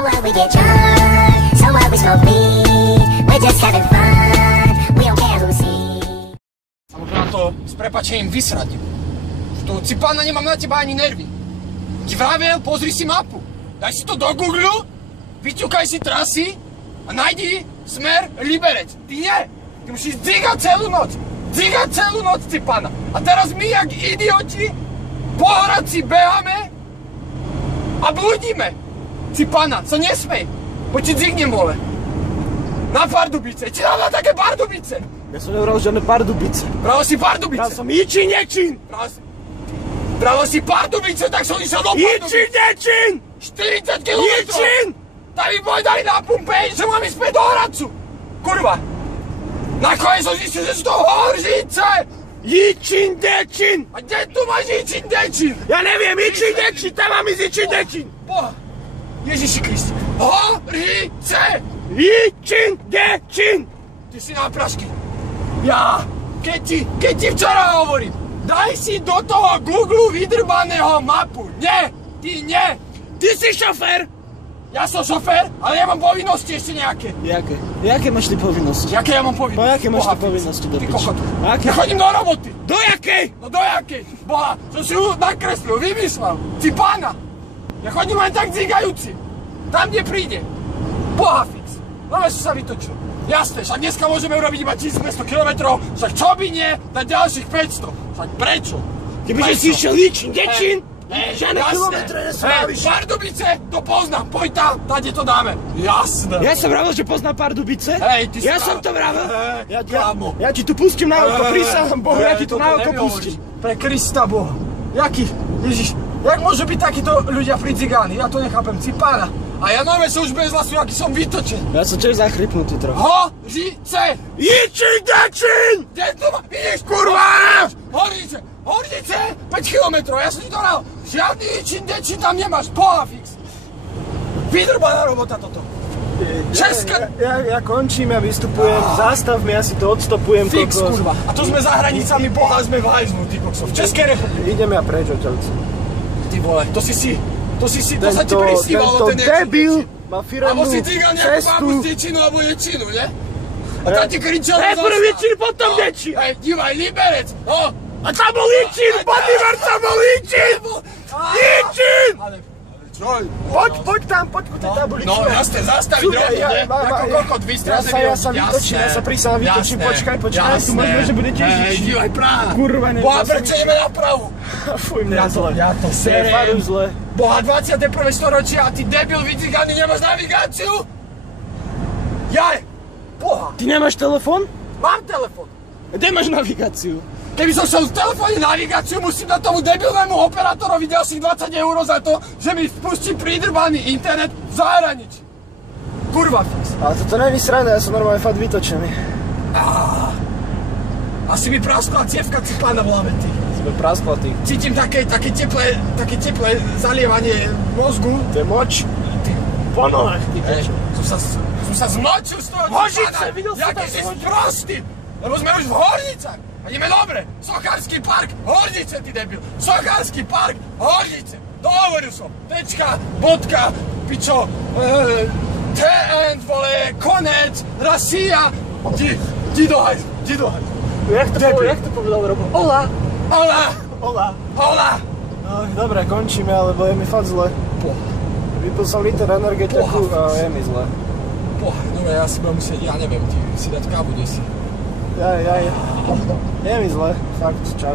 what, we get drunk. So what, we smoke weed. We're just having fun. We don't care who sees. Samozrejme na to s prepáčením vysrať. To cipána, nemám na teba ani nervy. Ti vravel, pozri si mapu. Daj si to do Google, vyťukaj si trasy a nájdi smer Liberec. Ty nie. Ty musíš dzigať celú noc. Dzigať celú noc, cipána. A teraz my, jak idioti, po Hradci beháme a blúdime. Cipána, sa nesmej, bo ti dzignem, vole. Na Pardubice. Či dám na také Pardubice? Ja som nebral žiadne Pardubice. Bravo si Pardubice. Bral som Jičín, Nečín. Bravo si Pardubice, tak som išiel do Pardubice. Jičín, Nečín. 40 km. Jičín. Tak mi povedali na pumpe, že mám ísť späť do Hradcu. Kurva. Nakoniec som zistil, že sú to Horžice. Jičín, Nečín. A kde tu máš Jičín, Nečín? Ja neviem, Jičín, Nečín, tam mám ísť Jičín, Nečín. Boha. Ježiši Kriste. Horžice. Jičín, Nečín. Ty si na prašky. Ja, keď ti včera hovorím, daj si do toho Google vydrbaného mapu. Nie, ty nie. Ty si šofér. Ja som šofér, ale ja mám povinnosti ešte nejaké. Jaké? Jaké máš ty povinnosti? Jaké ja mám povinnosti? Po jaké máš ty povinnosti do Ty piči? kokotu. Aké? Ja chodím do roboty. Do jakej? No do jakej? Boha, som si ju nakreslil, vymyslel. Cipána. Ja chodím len tak dzigajúci. Tam, kde príde. Boha fix. No som sa vytočil. Jasné, však dneska môžeme urobiť iba 1500 km, však čo by nie na ďalších 500. Však prečo? Kebyže si išiel Jičín, Nečín, žiadne kilometre nespravíš. Pardubice, to poznám, poď tam, tady to dáme. Jasné. Ja som vravel, že poznám Pardubice. Hej, ty si ja som to vravel. kámo. Ja ti tu pustím na oko, prisahám Bohu, ja ti tu na oko pustím. Pre Krista Boha. Jaký, Ježiš, jak môžu byť takíto ľudia pri cigáni? Ja to nechápem, cipána. A ja nové som už bez hlasu, aký som vytočený. Ja som tiež zachrypnutý trochu. Horžice! Jičín, Nečín! Kde to má? Vidíš, Kurva! Horžice! Horžice! 5 kilometrov, ja som ti to dal. Žiadny Jičín, Nečín tam nemáš, boha fix. Vydrbaná robota toto. Česká... Ja končím, ja vystupujem, zastav mi, ja si to odstopujem. Fix, kurva. A tu sme za hranicami, boha, sme v hajzlu, ty kokso. V Českej republike. Idem ja preč odtiaľci. Ty vole, to sa ti prisnívalo, ten debil má firemnú cestu. Abo si cigán nejakú babu z Nečínu, alebo Nečínu, ne? A tam ti kričal na Najprv Nečín, potom Nečín. Hej, dívaj, Liberec, no. A tam bol Jičín, Bodivár tam bol Jičín. Jičín! Ale čo? Poď tam, poď ku tej tabuličke. No jasne, zastaviť rovno, ne? Ako kokot vystrazený. Ja sa vytočím, ja sa prísam vytočím, počkaj, tu možno, že bude tiež Hej, Jičín. dívaj, Praha. Kurva, Boha, prečo ideme na Prahu? Fuj, mňa zle. Ja to serem. Faruj zle. Boha, 21. storočie a ty debil vyciganý nemáš navigáciu? Jaj, boha. Ty nemáš telefón? Mám telefón. Kde máš navigáciu? Keby som šiel v telefóne navigáciu, musím na tomu debilnému operátorovi ďalších 20 € za to, že mi spustí pridrbaný internet v zahraničí. Kurva fix. Ale toto není sranda, ja som normálne fakt vytočený. Asi mi praskla cievka cipána v hlave, ty. Sme prasklatí. Cítim také teplé zalievanie mozgu. To je moč. Ty. Po nohách, ty pičo. Som sa zmočil z toho Horžice, videl si jaký tam si Horžice? sprostý. Lebo sme už v Hornicách. A ideme dobre. Sochárský park, Horžice, ty debil. Sochárský park, Horžice. Dohovoril som. Tečka, bodka, pičo, TN, vole, konec, Rasia. Di do hajzlu. Jak to povedal Robo? Hola. No, dobre, končíme, lebo je mi fakt zle. Vypil som liter energetiku a je mi zle. Dobre, ja si budem musieť, ja neviem, ty si dať kávu, kde si. Je mi zle, fakt, čau.